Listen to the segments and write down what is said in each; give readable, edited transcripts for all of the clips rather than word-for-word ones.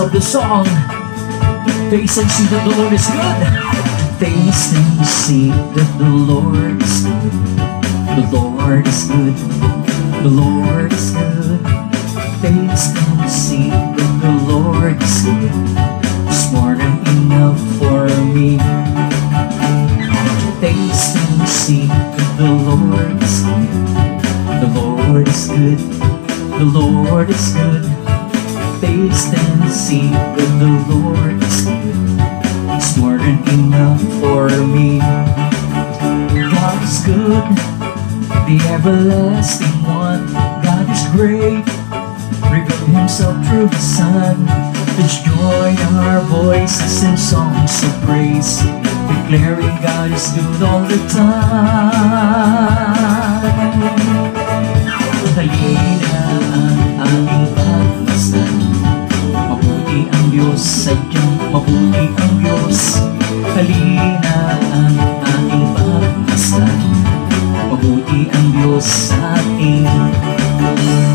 of the song. Taste and see that the Lord is good. Taste and see that the Lord is good. The Lord is good. The Lord is good. Taste and see that the Lord is good. It's more than enough for me. Taste and see that the Lord is good. The Lord is good. The Lord is good. Taste and see that the Lord is good. It's more than enough for me. God is good, the everlasting one. God is great, revealed himself through the Son. Let's join our voices in songs of praise, declaring God is good all the time. Halina ang ating pagmasdan, mabuti ang Diyos, sadyang mabuti ang Diyos. Halina ang ating pagmasdan, mabuti ang Diyos sa ating.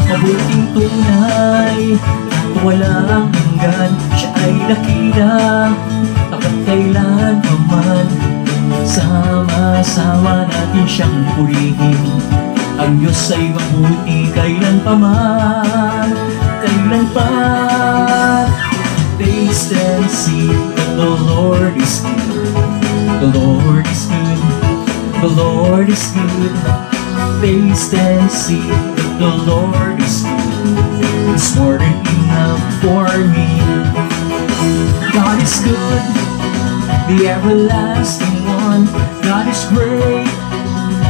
Mabuting tunay at walang hanggan, siya ay dakila, tapat kailan paman. Sama-sama natin siyang purihin. Ang Diyos ay mabuti kailan paman, kailan pa. Taste and see that the Lord is good. The Lord is good. The Lord is good. Taste and see that the Lord is good. It's more than enough for me. God is good, the everlasting one. God is great,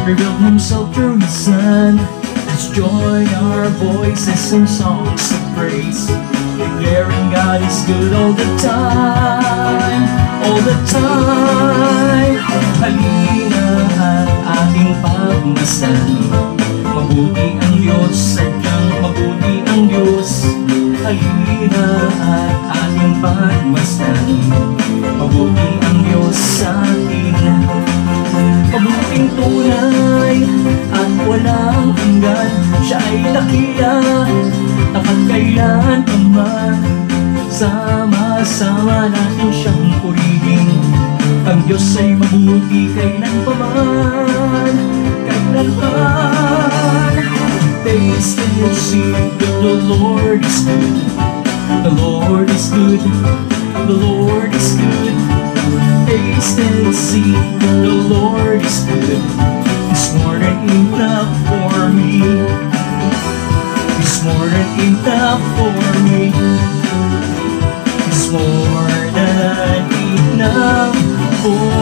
revealed himself through his Son. Let's join our voices in songs of praise, declaring God is good all the time, all the time. Halina at ating pagmasdan, mabuti ang Diyos, sadyang mabuti ang Diyos. Halina at ating pagmasdan, mabuti ang Diyos sa atin. Mabuting tunay at walang hanggan, siya ay dakila, tapat kailan paman. Sama-sama natin siyang purihin. Ang Diyos ay mabuti kailan paman, kailan paman. Taste and see that the Lord is good. The Lord is good. The Lord is good. Taste and see that the Lord is good. It's more than enough for me. It's more than enough for me. It's more than enough for me.